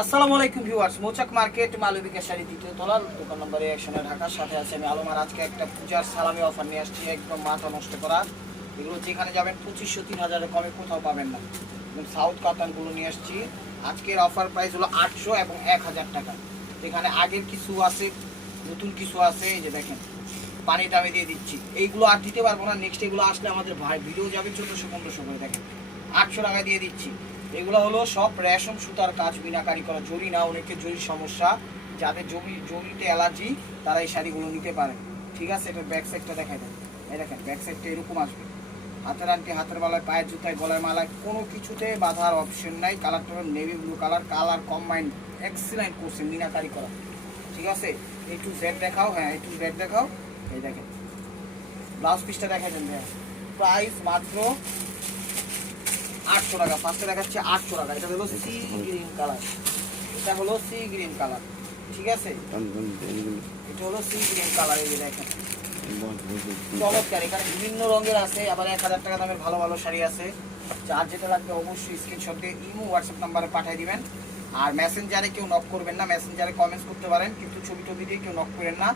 আসসালামু আলাইকুম ভিউয়ার্স, মৌচাক মার্কেট মালবিকা শাড়ি দ্বিতীয় তলা দোকান নম্বর 1 ঢাকার সাথে আছে আমি আলম। আর আজকে একটা পূজার সালামি অফার নিয়ে আসছি, একদম মাথা নষ্ট করা। এগুলো যেখানে যাবেন 2500-3000 কমে কোথাও পাবেন না। একদম সাউথ কটনগুলো নিয়ে আসছি। আজকের অফার প্রাইস হলো 800 এবং 1000 টাকা। এখানে আগের কিছু আছে, নতুন কিছু আছে। এই যে দেখেন, পানি দামে দিয়ে দিচ্ছি। এইগুলো আর দিতে পারবো না, নেক্সট এগুলো আসলে আমাদের ভাই ভিডিও যাবে 1400-1500 করে। দেখেন 800 টাকা দিয়ে দিচ্ছি। এগুলো হলো সব রেশম সুতার কাজ, বিনাকারি করা, জরি না। অনেকে জরির সমস্যা, যাদের জরিতে অ্যালার্জি তারা এই শাড়িগুলো নিতে পারে। ঠিক আছে, এটা ব্যাক সাইডটা দেখাই দেন। এই দেখেন ব্যাক সাইডটা এরকম আসবে। হাতের আনটি, হাতের বালায়, পায়ের জুতায়, গলায় মালায় কোনো কিছুতে বাঁধার অপশন নাই। কালারটা হলো navy blue colour, colour combined excellent করছে, মিনাকারি করা। ঠিক আছে, A to Z দেখাও। হ্যাঁ, A to Z দেখাও। এই দেখেন ব্লাউজ পিসটা দেখাই দেন ভাইয়া। প্রাইস মাত্র 800 টাকা। ফার্স্টে দেখাচ্ছে 800 টাকা। এটা হলো সি গ্রিন কালার, এটা হলো সি গ্রিন কালার। ঠিক আছে, এটা হলো সি গ্রিন কালার। এই যে দেখেন চমৎকার। এখানে বিভিন্ন রঙের আছে, আবার 1000 টাকা দামের ভালো ভালো শাড়ি আছে। যার যেটা লাগবে অবশ্যই স্ক্রিনশট দিয়ে ইমো হোয়াটসঅ্যাপ নাম্বারে পাঠিয়ে দিবেন। আর মেসেঞ্জারে কেউ নক করবেন না, মেসেঞ্জারে কমেন্টস করতে পারেন, কিন্তু ছবি টবি দিয়ে কেউ নক করেন না।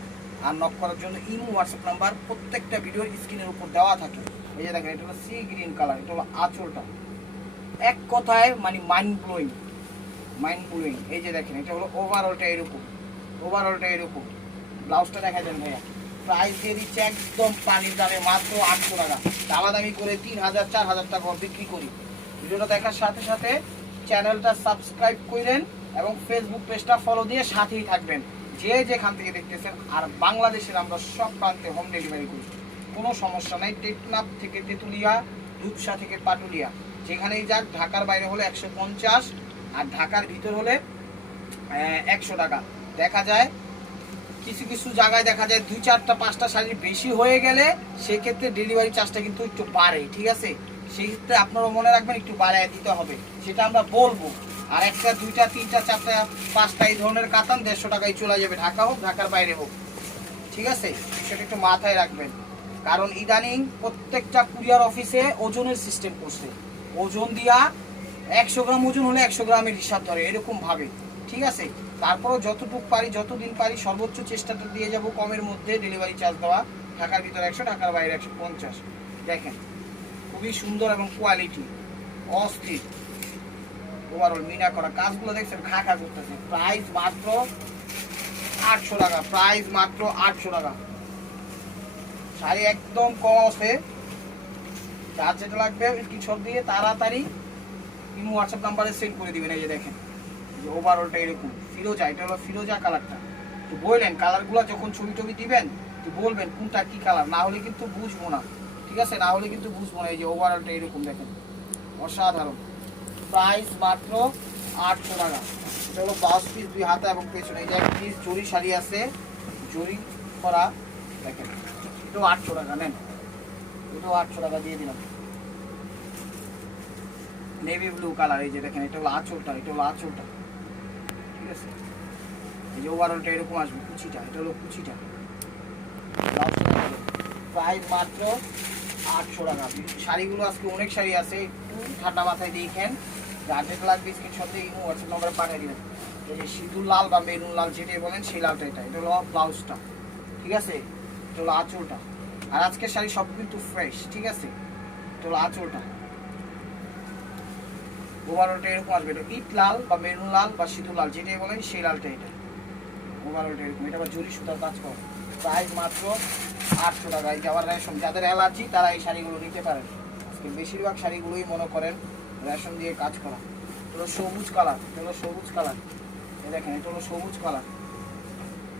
আর নক করার জন্য ইমো হোয়াটসঅ্যাপ নাম্বার প্রত্যেকটা ভিডিওর স্ক্রিনের উপর দেওয়া থাকে। এই যে দেখেন, এটা হলো সি গ্রিন কালার, এটা হলো আঁচলটা। এক কথায় মানে মাইন্ড ব্লোয়িং, মাইন্ড ব্লোয়িং। এই যে দেখেন, এটা হলো ওভারঅলটা এরকম, ওভারঅলটা এরকম। ব্লাউজটা দেখা দেন ভাইয়া। প্রাইস দিয়ে দিচ্ছে একদম পানির দামে, মাত্র 800 টাকা। দামাদামি করে 3000-4000 টাকা বিক্রি করি। ভিডিওটা দেখার সাথে সাথে চ্যানেলটা সাবস্ক্রাইব করেন এবং ফেসবুক পেজটা ফলো দিয়ে সাথেই থাকবেন, যে যেখান থেকে দেখতেছেন। আর বাংলাদেশের আমরা সব প্রান্তে হোম ডেলিভারি করি, কোনো সমস্যা নাই। টেকনাফ থেকে তেঁতুলিয়া, রূপসা থেকে পাটুলিয়া, যেখানেই যাক। ঢাকার বাইরে হলে 150, আর ঢাকার ভিতর হলে 100 টাকা। দেখা যায় কিছু কিছু জায়গায় দেখা যায় 2-4-5টা শাড়ি বেশি হয়ে গেলে সেক্ষেত্রে ডেলিভারি চার্জটা কিন্তু একটু বাড়ে। ঠিক আছে, সেই ক্ষেত্রে আপনারা মনে রাখবেন একটু বাড়ায় দিতে হবে, সেটা আমরা বলবো। আর 1টা 2টা 3টা 4টা 5টা এই ধরনের কাতান 150 টাকায় চলে যাবে, ঢাকা হোক ঢাকার বাইরে হোক। ঠিক আছে, সেটা একটু মাথায় রাখবেন। কারণ ইদানিং প্রত্যেকটা কুরিয়ার অফিসে ওজনের সিস্টেম করছে, ওজন দিয়া 100 গ্রাম ওজন হলে 100 গ্রামের হিসাব ধরে, এরকম ভাবে। ঠিক আছে, তারপরও যতটুকু পারি, যতদিন পারি সর্বোচ্চ চেষ্টাটা দিয়ে যাব কমের মধ্যে ডেলিভারি চার্জ দেওয়া। ঢাকার ভিতরে 100, ঢাকার বাইরে 150। দেখেন খুবই সুন্দর এবং কোয়ালিটি অস্থির। ওভারঅল মিনা করা কাজগুলো দেখছেন, খা খা করতেছে। প্রাইস মাত্র 800 টাকা, প্রাইস মাত্র 800 টাকা। শাড়ি একদম কম আছে, যার যেটা লাগবে স্ক্রিনশট দিয়ে তাড়াতাড়ি ইমো হোয়াটসঅ্যাপ নাম্বারে সেন্ড করে দিবেন। এই যে দেখেন, যে ওভারঅলটা এরকম ফিরোজা, এটা হলো ফিরোজা কালারটা। তো বললেন কালারগুলো যখন ছবি টবি দিবেন তো বলবেন কোনটা কি কালার, না হলে কিন্তু বুঝবো না। ঠিক আছে, না হলে কিন্তু বুঝবো না। এই যে ওভারঅলটা এরকম দেখেন, অসাধারণ। প্রাইস মাত্র 800 টাকা। এটা হলো ব্লাউজ পিস, 2 হাতা এবং পেছনে। এই যে এক পিস জরি শাড়ি আছে, জরি করা। দেখেন এটাও 800 টাকা। নেন, এটাও 800 টাকা দিয়ে দিলাম। Navy blue colour. এই যে দেখেন, এটা হলো আঁচলটা, এটা হলো আঁচলটা। ঠিক আছে, এই যে ওভারঅলটা এরকম আসবে, কুচিটা, এটা হলো কুচিটা। প্রাইস মাত্র 800 টাকা। শাড়িগুলো আজকে অনেক শাড়ি আছে, একটু ঠান্ডা মাথায় দেখেন। যার যেটা লাগবে স্ক্রিনশট দিয়ে ইমো হোয়াটসঅ্যাপ নম্বরে পাঠিয়ে দিবেন। এই যে সিঁদুর লাল বা মেরুন লাল যেটাই বলেন সেই লালটা, এটা এটা হলো ব্লাউজটা। ঠিক আছে, এটা হলো আঁচলটা। আর আজকের শাড়ি সব কিন্তু ফ্রেশ। ঠিক আছে, এটা হলো আঁচলটা। ওভারঅলটা এরকম আসবে, এটা ইট লাল বা মেরুন লাল বা সিঁদুর লাল যেটাই বলেন সেই লালটা। এটা ওভারঅলটা এরকম, এটা আবার জরি সুতার কাজ করা। প্রাইস মাত্র 800 টাকা। এই যে আবার রেশম, যাদের অ্যালার্জি তারা এই শাড়িগুলো নিতে পারেন। আজকে বেশিরভাগ শাড়িগুলোই মনে করেন রেশম দিয়ে কাজ করা। এটা হলো সবুজ কালার, এটা হলো সবুজ কালার। এই দেখেন, এটা হলো সবুজ কালার,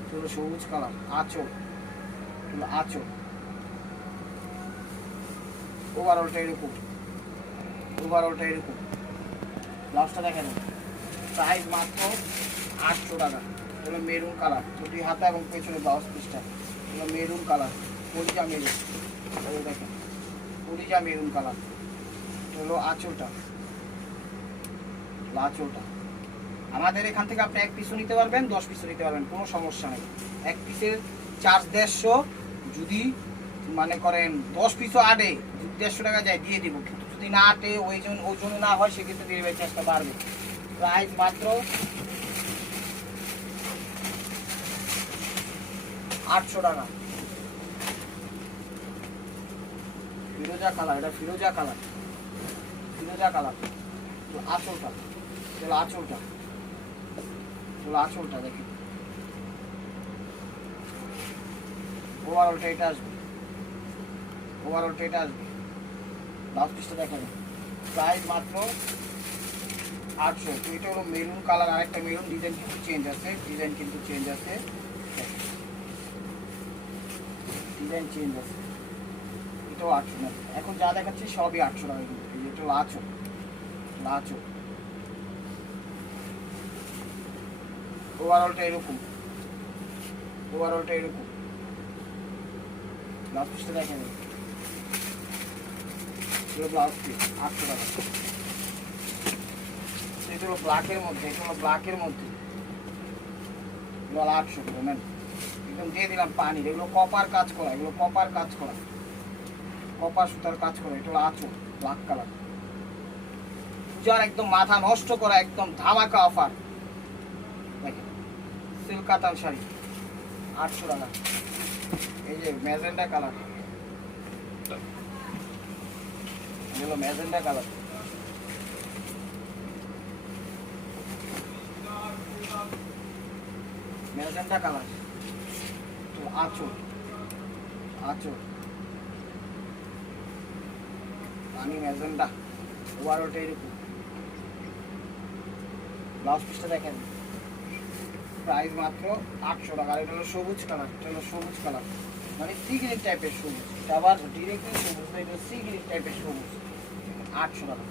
এটা হলো সবুজ কালার। আঁচল, এটা হলো আঁচল। ওভারঅলটা এরকম, ওভারঅলটা এরকম। ব্লাউজটা দেখেন। প্রাইস মাত্র 800 টাকা। হলো মেরুন কালার, 2 হাতা এবং পেছনে ব্লাউজ পিসটা হলো মেরুন কালার, কলিজা মেরুন। দেখেন কলিজা মেরুন কালার। হলো আঁচলটা, আঁচলটা। আমাদের এখান থেকে আপনি 1 পিসও নিতে পারবেন, 10 পিসও নিতে পারবেন, কোনো সমস্যা নেই। 1 পিসের চার্জ 150, যদি মনে করেন 10 পিসও আটে, যদি 150 টাকা যায় দিয়ে দিব। কিন্তু যদি না আটে, ওই জন্য না হয়, সেক্ষেত্রে ডেলিভারি চার্জটা বাড়বে। প্রাইস মাত্র 800 টাকা। ফিরোজা কালার, এটা ফিরোজা কালার, ফিরোজা কালার। তো আঁচলটা, চলো আঁচলটা, চলো আঁচলটা দেখি। ওভারঅলটা এটা আসবে, ওভারঅলটা এটা আসবে। ব্লাউজ পিসটা দেখেন, প্রাইস মাত্র 800। তো এটা হলো মেরুন কালার, আরেকটা মেরুন, ডিজাইন কিন্তু চেঞ্জ আছে, ডিজাইন কিন্তু চেঞ্জ আছে, ডিজাইন চেঞ্জ আছে। এটাও 800 না, এখন যা দেখাচ্ছি সবই 800 টাকা কিন্তু। এটা হলো আঁচল, আঁচল। ওভারঅলটা এরকম, ওভারঅলটা এরকম। ব্লাউজ পিসটা দেখেন, ব্লাউজ পিস 800 টাকা। এটা হলো ব্ল্যাকের মধ্যে, এটা হলো ব্ল্যাকের মধ্যে, 800 করে নেন। একদম দিয়ে দিলাম পানি। এগুলো কপার কাজ করা, এগুলো কপার কাজ করা, কপার সুতার কাজ করা। এটা হলো আঁচল, ব্ল্যাক কালার। পূজার একদম মাথা নষ্ট করা, একদম ধামাকা অফার। দেখেন সিল্ক কাতান শাড়ি 800 টাকা। এই যে ম্যাজেন্ডা কালার, এগুলো ম্যাজেন্ডা কালার। ম্যাজেন্ডা কালার, তো আঁচল, আঁচল পানি ম্যাজেন্ডা। ওভারঅলটা এরকম। ব্লাউজ পিসটা দেখেন, প্রাইস মাত্র 800 টাকা। আর এটা হলো সবুজ কালার, এটা হলো সবুজ কালার, মানে সি গ্রিন টাইপের সবুজ। এটা আবার ডিরেক্টলি সবুজ না, এটা সি গ্রিন টাইপের সবুজ। 800 টাকা।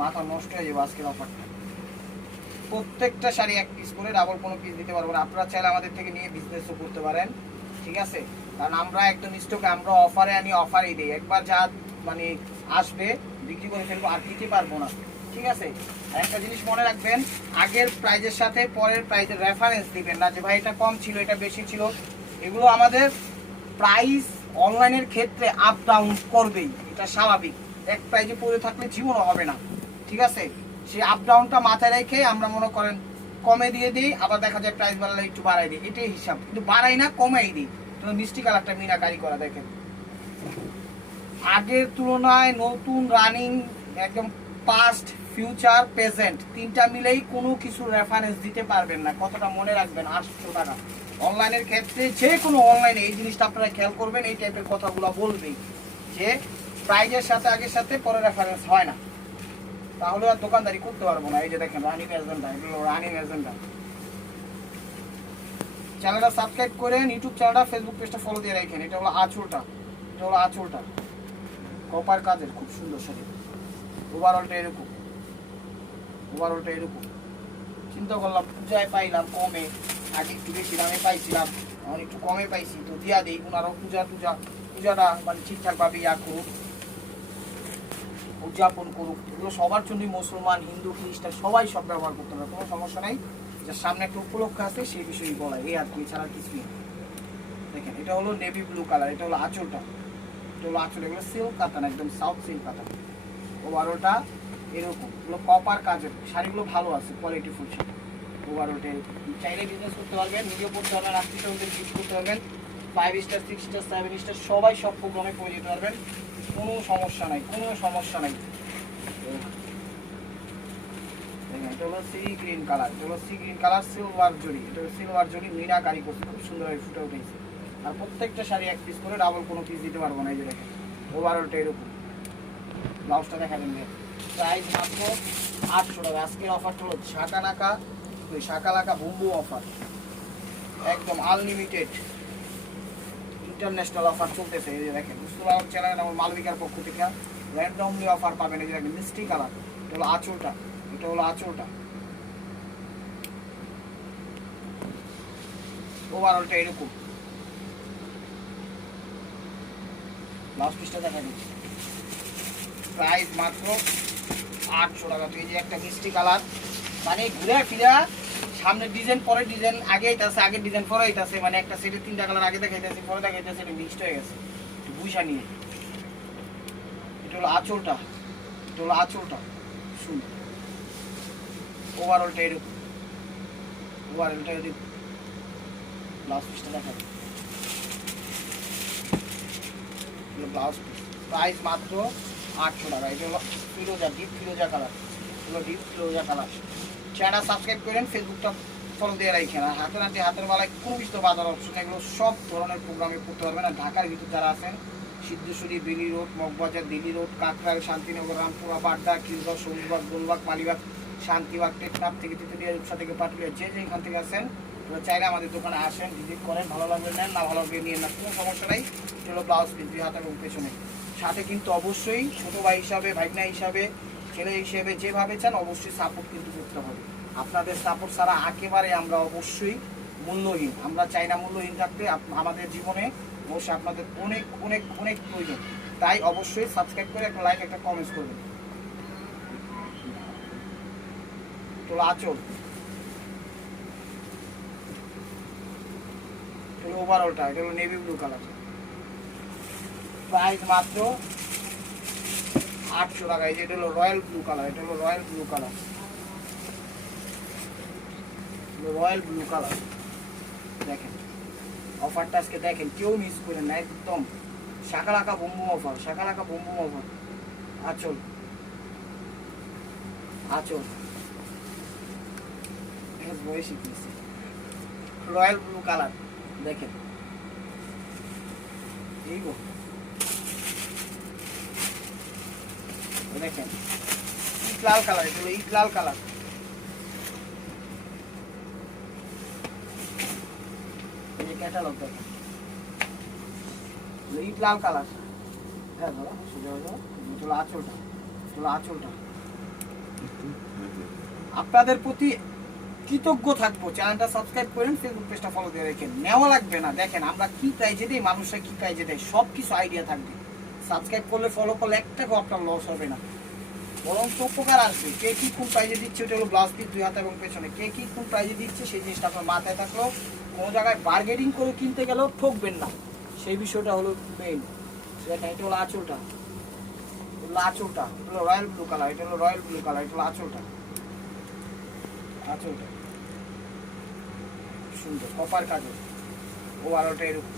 মাথা নষ্ট হয়ে যাবে আজকের অফারটা। প্রত্যেকটা শাড়ি এক পিস করে, ডাবল কোনো পিস দিতে পারবো না। আপনারা চাইলে আমাদের থেকে নিয়ে বিজনেসও করতে পারেন, ঠিক আছে? কারণ আমরা একদম স্টকে আমরা অফারে আনি, অফারেই দিই। একবার যা মানে আসবে বিক্রি করে ফেলবো, আর দিতে পারবো না, ঠিক আছে? আর একটা জিনিস মনে রাখবেন, আগের প্রাইজের সাথে পরের প্রাইজের রেফারেন্স দিবেন না, যে ভাই এটা কম ছিল, এটা বেশি ছিল। এগুলো আমাদের প্রাইস অনলাইনের ক্ষেত্রে আপ ডাউন করবেই, এটা স্বাভাবিক। এক প্রাইজে পড়ে থাকলে জীবনও হবে না, ঠিক আছে? সেই আপ ডাউনটা মাথায় রেখে আমরা মনে করেন কমে দিয়ে দিই, আবার দেখা যায় প্রাইস বাড়লে একটু বাড়াই দিই, এটাই হিসাব। কিন্তু বাড়াই না, কমেই দিই। তো মিষ্টি কালারটা মিনাকারি করা দেখেন, আগের তুলনায় নতুন রানিং একদম পাস্ট ফিউচার প্রেজেন্ট তিনটা মিলেই কোনো কিছু রেফারেন্স দিতে পারবেন না। কতটা মনে রাখবেন, 800 টাকা। অনলাইনের ক্ষেত্রে যে কোনো অনলাইনে এই জিনিসটা আপনারা খেয়াল করবেন, এই টাইপের কথাগুলো বলবেই, যে প্রাইজের সাথে আগের সাথে পরে রেফারেন্স হয় না, তাহলে আর দোকানদারি করতে পারবো না। এই যে দেখেন রানি ম্যাজেন্ডা, এগুলো রানি ম্যাজেন্ডা। চ্যানেলটা সাবস্ক্রাইব করেন, ইউটিউব চ্যানেলটা, ফেসবুক পেজটা ফলো দিয়ে রাখেন। এটা হলো আঁচলটা, এটা হলো আঁচলটা, কপার কাজের, খুব সুন্দর শাড়ি। ওভারঅলটা এরকম, ওভারঅলটা এরকম। চিন্তা করলাম পূজায় পাইলাম কমে, আগে একটু বেশি দামে পাইছিলাম, এখন একটু কমে পাইছি, তো দিয়া দিই। ওনারাও পূজাটা মানে ঠিকঠাকভাবে ইয়া করুক, উদযাপন করুক। এগুলো সবার জন্যই, মুসলমান, হিন্দু, খ্রিস্টান সবাই সব ব্যবহার করতে পারে, কোনো সমস্যা নাই। যার সামনে একটা উপলক্ষ আছে সেই বিষয়ই বলা, এই আর কি, ছাড়া কিছু নেই। দেখেন এটা হলো নেভি ব্লু কালার, এটা হলো আঁচলটা, এটা হলো আঁচল। এগুলো সিল্ক কাতান, একদম সাউথ সিল্ক কাতান। ওভারঅলটা এরকম, এগুলো কপার কাজের শাড়িগুলো ভালো আছে, কোয়ালিটি ফুল শাড়ি। ওভারঅলটা এরকম, চাইলে বিজনেস করতে পারবেন, নিজেও করতে পারবেন, আত্মীয়দের গিফট করতে পারবেন। 5 স্টার, 6 স্টার, 7 স্টার সবাই সব প্রোগ্রামে করে দিতে পারবেন, কোনো সমস্যা নাই, কোনো সমস্যা নাই। এটা হলো সি গ্রিন কালার, এটা হলো সি গ্রিন কালার, সিলভার জরি। এটা হলো সিলভার জরি, মিনাকারি করছে, খুব সুন্দরভাবে ফুটে উঠেছে। আর প্রত্যেকটা শাড়ি এক পিস করে, ডাবল কোনো পিস দিতে পারবো না। এই যে দেখেন ওভারঅলটা এরকম। ব্লাউজটা দেখাবেন, প্রাইস মাত্র 800 টাকা। আজকের অফারটা হলো শাকানাকা, ওই শাকালাকা বুম্বু অফার, একদম আনলিমিটেড ইন্টারন্যাশনাল অফার চলতেছে। এই যে দেখেন মুস্তুল চ্যানেল আমার মালবিকার পক্ষ থেকে র্যান্ডমলি অফার পাবেন। এই যে দেখেন মিষ্টি কালার, এটা হলো আঁচলটা, এটা হলো আঁচলটা। ওভারঅলটা এরকম। ব্লাউজ পিসটা দেখা দিচ্ছি, প্রাইস মাত্র 800 টাকা। তো এই যে একটা মিষ্টি কালার, মানে ঘুরে ফিরা সামনে ডিজাইন পরে ডিজাইন, আগে এইটাছে, আগের ডিজাইন পরে এইটাছে, মানে একটা সেটে 3টা কালার আগে দেখাইতেছে, পরে দেখাইতেছে, এটা মিক্সড হয়ে গেছে বুঝা নিয়ে। এটা হলো আঁচলটা, এটা হলো আঁচলটা, সুন্দর। ওভারঅলটা এরকম, ওভারঅলটা এরকম। ব্লাউজ পিসটা দেখা ব্লাউজ পিস, প্রাইস মাত্র 800 টাকা। এটা হলো ফিরোজা, ডিপ ফিরোজা কালার, এগুলো ডিপ ফিরোজা কালার। চ্যানেল সাবস্ক্রাইব করেন, ফেসবুকটা ফলো দিয়ে রাখেন। আর হাতের বেলায় কোনো কিছু বাজার অপশন, এগুলো সব ধরনের প্রোগ্রামে করতে পারবেন। আর ঢাকার ভিতর যারা আছেন, সিদ্ধেশ্বরী, বেলি রোড, মগবাজার, দিল্লি রোড, কাকরাইল, শান্তিনগর, রামপুরা, বাড্ডা, খিলগাঁও, সবুজবাগ, গোলবাগ, মালিবাগ, শান্তিবাগ, টেকনাফ থেকে তেতুলিয়া, রূপসা থেকে পাটুলিয়া, যে যেখান থেকে আসেন চাইলে আমাদের দোকানে আসেন, ভিজিট করেন। ভালো লাগবে নেন, না ভালো লাগবে নিয়ে না, কোনো সমস্যা নাই। এটা হলো ব্লাউজ পিস, 2 হাত এবং পেছনে। সাথে কিন্তু অবশ্যই ছোটো ভাই হিসাবে, ভাইনা হিসাবে, ছেলে হিসেবে যেভাবে চান অবশ্যই সাপোর্ট কিন্তু করতে হবে। আপনাদের সাপোর্ট ছাড়া একেবারে আমরা অবশ্যই মূল্যহীন। আমরা চাই না মূল্যহীন থাকতে। আমাদের জীবনে অবশ্যই আপনাদের অনেক অনেক অনেক প্রয়োজন। তাই অবশ্যই সাবস্ক্রাইব করে একটা লাইক, একটা কমেন্টস করবেন। তো আঁচল, ওভারঅলটা এটা হলো নেভি ব্লু কালার, প্রাইস মাত্র 800 টাকা। এই যে এটা হলো রয়্যাল ব্লু কালার, এটা হলো royal blue colour, royal blue colour. দেখেন অফারটা আজকে দেখেন, কেউ মিস করেন না, একদম Shakalaka boom boom offer, Shakalaka boom boom offer. আঁচল, আঁচল বয়সী পিস, রয়্যাল ব্লু কালার। দেখেন এই গো, দেখেন ইট লাল কালার, এটা হলো ইট লাল কালার। এই যে ক্যাটালগ দেখেন, ইট লাল কালার। হ্যাঁ দাদা সোজা হয়ে যাও। এটা হলো আঁচলটা, এটা হলো আঁচলটা। আপনাদের প্রতি কৃতজ্ঞ থাকবো, চ্যানেলটা সাবস্ক্রাইব করেন, ফেসবুক পেজটা ফলো দিয়ে রাখেন। নেওয়া লাগবে না, দেখেন আমরা কি প্রাইজে দিই, মানুষরা কি প্রাইজে দেয়, সব কিছু আইডিয়া থাকবে। সাবস্ক্রাইব করলে, ফলো করলে একটা আপনার লস হবে না, বরং উপকার আসবে। কে কি কোন প্রাইজে দিচ্ছে, ওটা হলো ব্লাউজ পিস 2 হাত এবং পেছনে। কে কি কোন প্রাইজে দিচ্ছে সেই জিনিসটা আপনার মাথায় থাকলেও, কোনো জায়গায় বার্গেনিং করে কিনতে গেলেও ঠকবেন না, সেই বিষয়টা হলো মেইন। দেখেন এটা হলো আঁচলটা, আঁচলটা এটা হলো রয়্যাল ব্লু কালার, এটা হলো রয়্যাল ব্লু কালার, এটা হলো আঁচলটা, আঁচলটা সুন্দর কপার কাজল। ওভারঅলটা এরকম,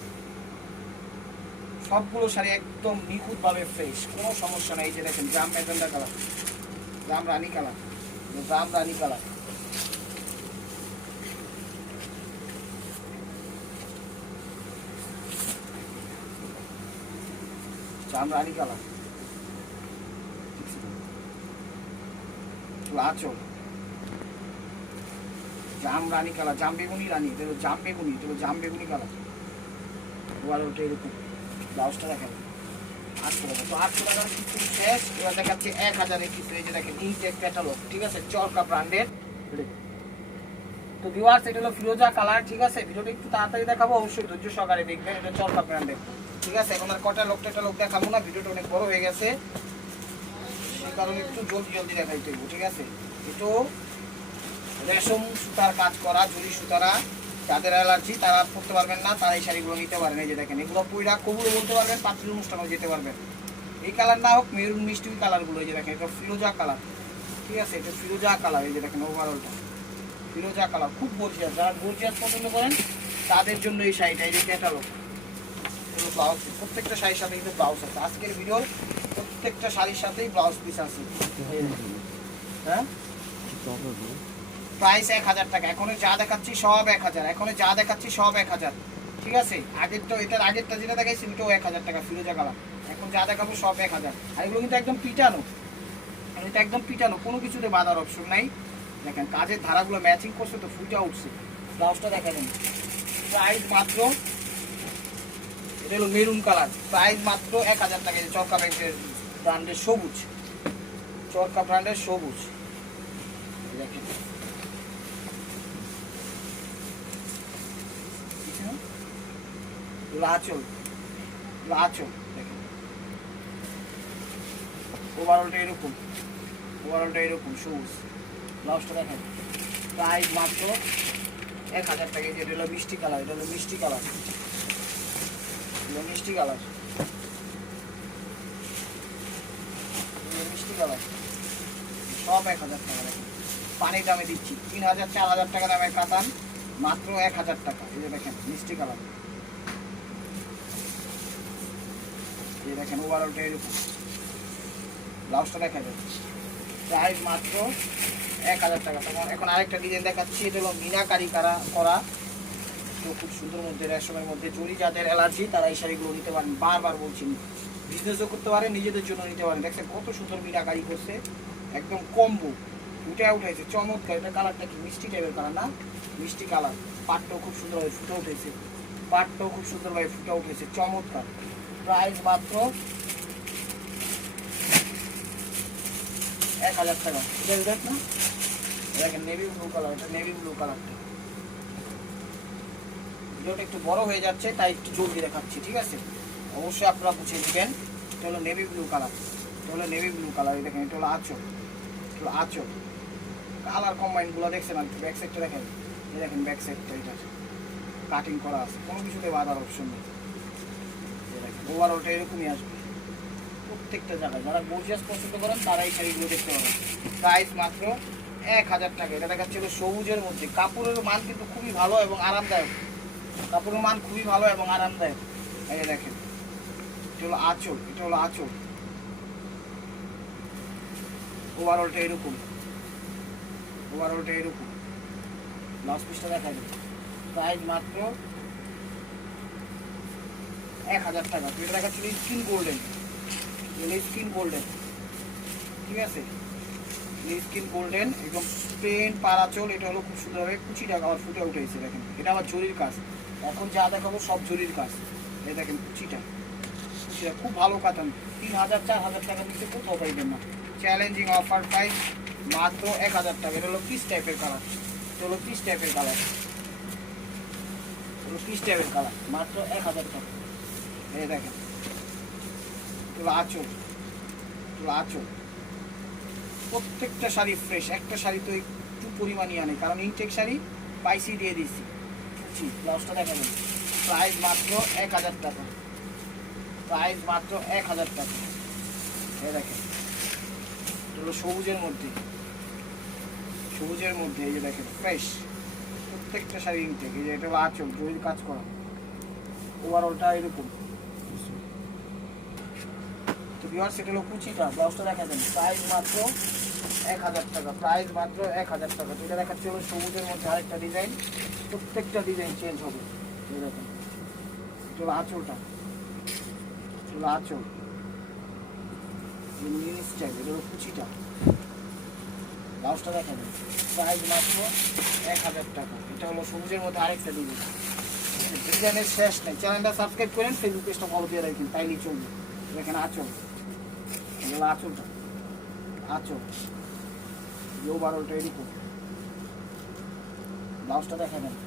সবগুলো শাড়ি একদম নিখুঁতভাবে ফ্রেশ, কোনো সমস্যা নেই। এই যে দেখেন জাম ম্যাজেন্ডা কালার, জাম রানী কালার, জাম রানী কালার। জাম রানী কালার, আঁচল জাম রানী কালার, জাম বেগুনি রানী, এটা হলো জাম বেগুনি, এটা হলো জাম বেগুনি কালার। ওভারঅলটা এরকম। ব্লাউজটা দেখেন 800 টাকা। তো 800 টাকার কিছু শেষ, এবার দেখাচ্ছে 1000-এর কিছু। এই যে দেখেন ইনটেক ক্যাটালগ, ঠিক আছে, চরকা ব্র্যান্ডের। তো ভিউয়ার্স এটা হলো ফিরোজা কালার, ঠিক আছে। ভিডিওটা একটু তাড়াতাড়ি দেখাবো, অবশ্যই ধৈর্য সহকারে দেখবেন। এটা চরকা ব্র্যান্ডের, ঠিক আছে। এখন আর কটা লোক দেখাবো না, ভিডিওটা অনেক বড় হয়ে গেছে, সেই কারণে একটু জলদি জলদি দেখাইতে হইব, ঠিক আছে। একটু রেশম সুতার কাজ করা, জরি সুতারা, যাদের অ্যালার্জি তারা পরতে পারবেন না, তারা এই শাড়িগুলো নিতে পারেন। এই যে দেখেন এগুলো পয়রা কবুলও বলতে পারবেন, পাত্রী অনুষ্ঠানেও যেতে পারবেন। এই কালার না হোক মেরুন মিষ্টি কালারগুলো, এই যে দেখেন এটা ফিরোজা কালার, ঠিক আছে, এটা ফিরোজা কালার। এই যে দেখেন ওভারঅলটা ফিরোজা কালার, খুব গর্জিয়াস। যারা গর্জিয়াস পছন্দ করেন তাদের জন্য এই শাড়িটা। এই যে ক্যাটালগ, ব্লাউজ, প্রত্যেকটা শাড়ির সাথে কিন্তু ব্লাউজ আছে। আজকের ভিডিওর প্রত্যেকটা শাড়ির সাথেই ব্লাউজ পিস আছে। হ্যাঁ প্রাইস 1000 টাকা। এখন যা দেখাচ্ছি সব 1000, এখন যা দেখাচ্ছি সব 1000, ঠিক আছে। আগেরটা, এটার আগেরটা যেটা দেখাইছি ওটাও 1000 টাকা ফিরোজা কালার। এখন যা দেখাবো সব 1000। আর এগুলো কিন্তু একদম পিটানো, এটা একদম পিটানো, কোনো কিছুতে বাঁধার অপশন নাই। দেখেন কাজের ধারাগুলো ম্যাচিং করছে তো ফুটা উঠছে। ব্লাউজটা দেখা যান, প্রাইস মাত্র, এটা হলো মেরুন কালার, প্রাইস মাত্র 1000 টাকা। চরকা ব্র্যান্ডের সবুজ, চরকা ব্র্যান্ডের সবুজ। দেখেন লাচল, লাচল দেখেন ওভারঅলটা এরকম, ওভারঅলটা এরকম সবুজ। ব্লাউজটা দেখেন প্রাইস মাত্র 1000 টাকা। এটা হলো মিষ্টি কালার, এটা হলো মিষ্টি কালার, মিষ্টি কালার, মিষ্টি কালার, সব 1000 টাকা। দেখেন পানির দামে দিচ্ছি, 3000-4000 টাকা দামের কাতান মাত্র 1000 টাকা। এই যে দেখেন মিষ্টি কালার, এই দেখেন ওভারঅলটা এরকম। ব্লাউজটা দেখা যায়, প্রাইস মাত্র 1000 টাকা। তখন এখন আরেকটা ডিজাইন দেখাচ্ছি, এটা হলো মিনাকারি করা, তো খুব সুন্দর মধ্যে রেশমের মধ্যে। জরি যাদের অ্যালার্জি তারা এই শাড়িগুলো নিতে পারেন, বারবার বলছি। বিজনেসও করতে পারেন, নিজেদের জন্য নিতে পারেন। দেখছেন কত সুন্দর মিনাকারি করছে, একদম কম্বো উঠাইছে, চমৎকার। এটা কালারটা কি মিষ্টি টাইপের কালার না, মিষ্টি কালার। পাটটাও খুব সুন্দরভাবে ফুটে উঠেছে, পাটটাও খুব সুন্দরভাবে ফুটে উঠেছে, চমৎকার। প্রাইস মাত্র 1000 টাকা। এটা দেখ না, দেখেন নেভি ব্লু কালার, এটা নেভি ব্লু কালারটা। ভিডিওটা একটু বড় হয়ে যাচ্ছে তাই একটু জলদি দেখাচ্ছি, ঠিক আছে? অবশ্যই আপনারা বুঝে নেবেন। এটা হলো নেভি ব্লু কালার, এটা হলো নেভি ব্লু কালার। দেখেন এটা হলো আঁচল, এটা হলো আঁচল। কালার কম্বাইনগুলো দেখছেন আর ব্যাক সাইডটা দেখেন, এই দেখেন ব্যাক সাইডটা, এটা কাটিং করা আছে, কোনো কিছুতে বাঁধার অপশন নেই। ওভারঅলটা এরকমই আসবে প্রত্যেকটা জায়গায়। যারা গর্জিয়াস পছন্দ করেন তারা এই শাড়িগুলো দেখতে পাবেন। প্রাইস মাত্র 1000 টাকা। এটা দেখাচ্ছিল সবুজের মধ্যে। কাপড়ের মান কিন্তু খুবই ভালো এবং আরামদায়ক, কাপড়ের মান খুবই ভালো এবং আরামদায়ক। এই দেখেন এটা হলো আঁচল, এটা হলো আঁচল। ওভারঅলটা এরকম, ওভারঅলটা এরকম। ব্লাউজ পিসটা দেখা যাবে। প্রাইস মাত্র 1000 টাকা। এটা দেখাচ্ছিল স্কিন গোল্ডেন, স্কিন গোল্ডেন, ঠিক আছে? স্কিন গোল্ডেন একদম প্লেন পারাচল। এটা হলো খুব সুন্দরভাবে কুচিটা আবার ফুটে উঠেছে, দেখেন। এটা আবার জরির কাজ, এখন যা দেখাবো সব জরির কাজ। এই দেখেন কুচিটা, কুচিটা খুব ভালো কাটান। 3000 4000 টাকা দিতে কোথাও পাইবেন না। চ্যালেঞ্জিং অফার প্রাইস মাত্র 1000 টাকা। এটা হলো পিস টাইপের কালার, এটা হলো পিস টাইপের কালার, হলো পিস টাইপের কালার, মাত্র 1000 টাকা। এই দেখেন এটা হলো আঁচল, এটা হলো আঁচল। প্রত্যেকটা শাড়ি ফ্রেশ, একটা শাড়ি তো একটু পরিমাণই আনে, কারণ ইনটেক শাড়ি পাইসি দিয়ে দিচ্ছি। ব্লাউজটা দেখা যাবে। প্রাইস মাত্র 1000 টাকা, প্রাইস মাত্র 1000 টাকা। এই দেখেন এটা হলো সবুজের মধ্যে, সবুজের মধ্যে। এই যে দেখেন ফ্রেশ প্রত্যেকটা শাড়ি ইনটেক। এই যে এটা হলো আঁচল, জরির কাজ করা। ওভারঅলটা এরকম। তো ভিউয়ার্স এটা হলো কুচিটা, ব্লাউজটা দেখা যাবে। প্রাইস মাত্র 1000 টাকা, প্রাইস মাত্র 1000 টাকা। তো এটা দেখাচ্ছি হলো সবুজের মধ্যে আরেকটা ডিজাইন, প্রত্যেকটা ডিজাইন চেঞ্জ হবে। এই দেখেন এটা হলো আঁচলটা, এটা হলো আঁচল, মিনি স্টাইল। এটা হলো কুচিটা, ব্লাউজটা দেখা যাবে। প্রাইস মাত্র 1000 টাকা। এটা হলো সবুজের মধ্যে আরেকটা ডিজাইন। ডিজাইনের শেষ নেই। চ্যানেলটা সাবস্ক্রাইব করেন, ফেসবুক পেজটা ফলো দিয়ে রাখবেন, তাইলেই চলবে। দেখেন আঁচল, এগুলো আঁচলটা, আঁচল। ওভারঅলটা এরকম। ব্লাউজটা দেখা যাবে।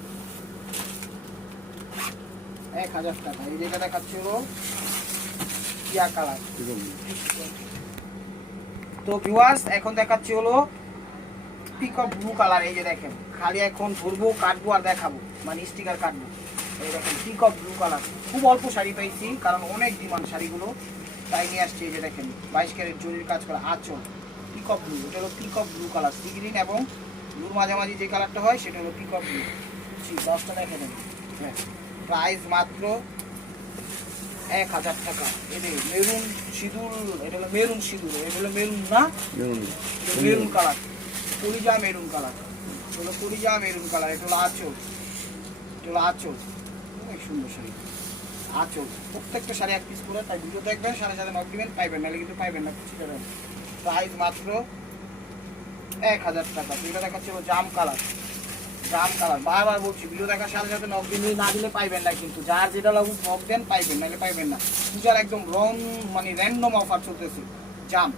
1000 টাকা। এই যেটা দেখাচ্ছি হলো টিয়া কালার। তো ভিউয়ার্স এখন দেখাচ্ছি হলো পিকক ব্লু কালার। এই যে দেখেন, খালি এখন ধরবো, কাটবো আর দেখাবো, মানে স্টিকার কাটবো। এই দেখেন পিকক ব্লু কালার। খুব অল্প শাড়ি পাইছি, কারণ অনেক ডিমান্ড শাড়িগুলো, তাই নিয়ে আসছি। এই যে দেখেন 22 ক্যারেট জরির কাজ করা আঁচল, পিকক ব্লু। এটা হলো peacock blue colour, sea green এবং ব্লুর মাঝামাঝি যে কালারটা হয় সেটা হলো পিকক ব্লু। ব্লাউজটা দেখে নেন। হ্যাঁ, প্রাইস মাত্র 1000 টাকা। এই যে মেরুন সিঁদুর, এটা হলো মেরুন সিঁদুর, এটা হলো মেরুন না, মেরুন কালার, কলিজা মেরুন কালার, এটা হলো কলিজা মেরুন কালার। এটা হলো আঁচল, এটা হলো আঁচল। অনেক সুন্দর শাড়ি, আঁচল। প্রত্যেকটা শাড়ি এক পিস করে, তাই ভিডিও দেখবেন, সাথে সাথে নক দিবেন, পাইবেন, নাহলে কিন্তু পাইবেন না, খুশি দেবেন। প্রাইস মাত্র 1000 টাকা। এটা দেখাচ্ছি হলো জাম কালার, জাম কালার। বারবার বলছি ভিডিও দেখার সাথে সাথে নক দিন, না দিলে পাইবেন না, কিন্তু যার যেটা লাগুক নক দেন, পাইবেন, নাহলে পাইবেন না। পূজার একদম মানে র্যান্ডম অফার চলতেছে জাম।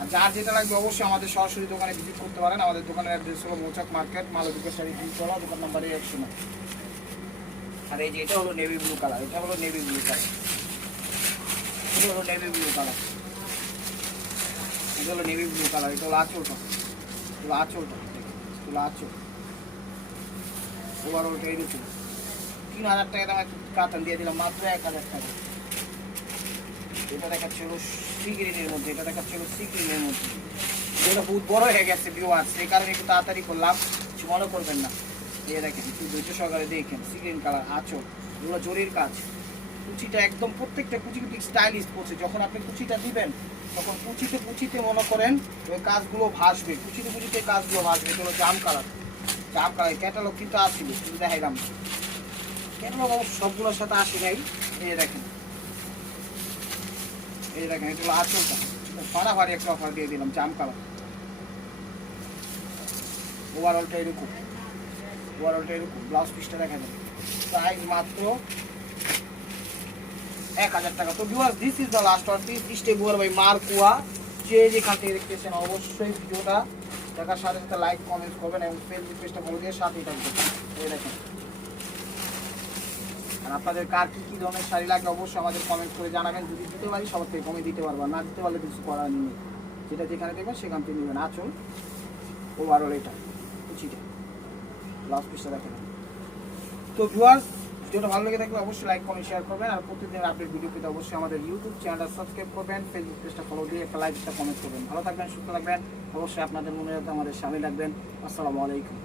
আর যার যেটা লাগবে অবশ্যই আমাদের সরাসরি দোকানে ভিজিট করতে পারেন। আমাদের দোকানের অ্যাড্রেস হলো মৌচাক মার্কেট, মালবিকা শাড়ি 2 দোকান নাম্বার 109। আর এই যে এটা হলো নেভি ব্লু কালার, এটা হলো নেভি ব্লু কালার, এটা হলো নেভি ব্লু কালার, এটা হলো নেভি ব্লু কালার। এটা হলো আঁচলটা, এটা হলো আঁচলটা, এটা হলো আঁচল। ওভারঅলটা এরকম। 3000 টাকা দাম কাতান দিয়ে দিলাম, মাত্র 1000 টাকা। এটা দেখাচ্ছে হলো সি গ্রিনের মধ্যে, এটা দেখাচ্ছে হলো সি গ্রিনের মধ্যে। যেটা বহুত বড় হয়ে গেছে ভিউয়ার্স, সেই কারণে একটু তাড়াতাড়ি করলাম, কিছু মনে করবেন না। এই দেখেন একটু ধৈর্য সহকারে দেখেন, সি গ্রিন কালার আঁচল, এগুলো জরির কাজ, কুচিটা একদম প্রত্যেকটা কুচি স্টাইলিশ করছে। যখন আপনি কুচিটা দিবেন তখন কুচিতে মনে করেন ওই কাজগুলো ভাসবে, কুচিতে কাজগুলো ভাসবে। এটা হলো জাম কালার, ক্যাটালগ কিন্তু আসছিল, কিন্তু দেখাইলাম ক্যাটালগ অবশ্য সবগুলোর সাথে আসে নাই। এই দেখেন এটা হলো আঁচলটা, ফাড়াফাড়ি একটা অফার দিয়ে দিলাম, জাম কালার। ওভারঅলটা এরকম, ব্লাউজ পিসটা দেখা যাবে। প্রাইস মাত্র 1000 টাকা। তো viewers, this is the last one piece stay গোয়ার বাই মারকুয়া। যে যেখান থেকে দেখতেছেন অবশ্যই ভিডিওটা দেখার সাথে সাথে লাইক কমেন্ট করবেন এবং ফেসবুক পেজটা ফলো দিয়ে সাথেই থাকবেন। এই দেখেন, আর আপনাদের কার কী ধরনের শাড়ি লাগে অবশ্যই আমাদের কমেন্ট করে জানাবেন। যদি দিতে পারি সবার থেকে কমে দিতে পারবো, না দিতে পারলে কিছু করার নেই, যেটা যেখানে দেখবেন সেখান থেকে নেবেন। আঁচল, ওভারঅল এটা কুচিটা, ব্লাউজ পিসটা দেখেন। তো ভিউয়ার্স, ভিডিওটা ভালো লেগে থাকলে অবশ্যই লাইক কমেন্ট শেয়ার করবেন, আর প্রতিদিন আপডেট ভিডিও পেতে অবশ্যই আমাদের ইউটিউব চ্যানেলটা সাবস্ক্রাইব করবেন, ফেসবুক পেজটা ফলো দিয়ে একটা লাইক, একটা কমেন্ট করবেন। ভালো থাকবেন, সুস্থ থাকবেন, অবশ্যই আপনাদের মনে রাখতে আমাদের সামনে রাখবেন। আসসালামু আলাইকুম।